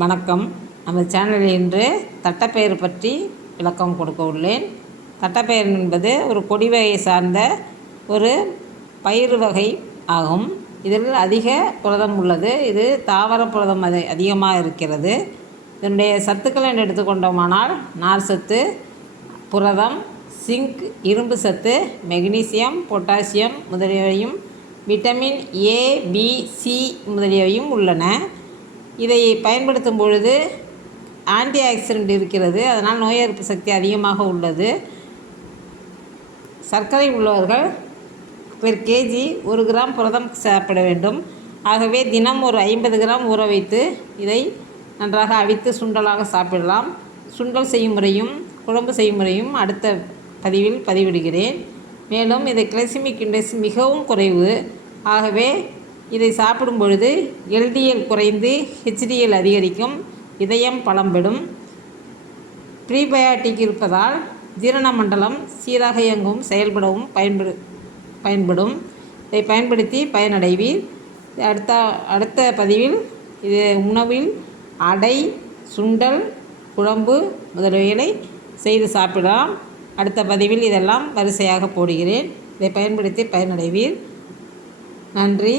வணக்கம். நம்ம சேனலில் இன்று தட்டைப்பயிறு பற்றி விளக்கம் கொடுக்க உள்ளேன். தட்டைப்பயிறு என்பது ஒரு கொடி வகையை சார்ந்த ஒரு பயிறு வகை ஆகும். இதில் அதிக புரதம் உள்ளது. இது தாவர புரதம் அதிகமாக இருக்கிறது. இதனுடைய சத்துக்கள் என்று எடுத்துக்கொண்டோமானால் நார் சத்து, புரதம், சிங்க், இரும்பு சத்து, மெக்னீசியம், பொட்டாசியம் முதலியவையும், விட்டமின் ஏ, பி, சி முதலியவையும் உள்ளன. இதை பயன்படுத்தும் பொழுது ஆன்டி ஆக்சிடென்ட் இருக்கிறது. அதனால் நோய் எதிர்ப்பு சக்தி அதிகமாக உள்ளது. சர்க்கரை உள்ளவர்கள் பெர் கேஜி 1 கிராம் புரதம் சாப்பிட வேண்டும். ஆகவே தினம் ஒரு 50 கிராம் ஊற வைத்து இதை நன்றாக அவித்து சுண்டலாக சாப்பிடலாம். சுண்டல் செய்யும் முறையும் குழம்பு செய்யும் முறையும் அடுத்த பதிவில் பதிவிடுகிறேன். மேலும் இதை கிளைசிமிக் இண்டெக்ஸ் மிகவும் குறைவு. ஆகவே இதை சாப்பிடும் பொழுது எல்டிஎல் குறைந்து ஹெச்டிஎல் அதிகரிக்கும். இதயம் பலம் பெறும். ப்ரீபயாட்டிக் இருப்பதால் ஜீரண மண்டலம் சீராக இயங்கவும் செயல்படவும் பயன்படும். இதை பயன்படுத்தி பயனடைவீர். அடுத்த பதிவில் இது உணவில் அடை, சுண்டல், குழம்பு முதலியவைகளை செய்து சாப்பிடலாம். அடுத்த பதிவில் இதெல்லாம் வரிசையாக போடுகிறேன். இதை பயன்படுத்தி பயனடைவீர். நன்றி.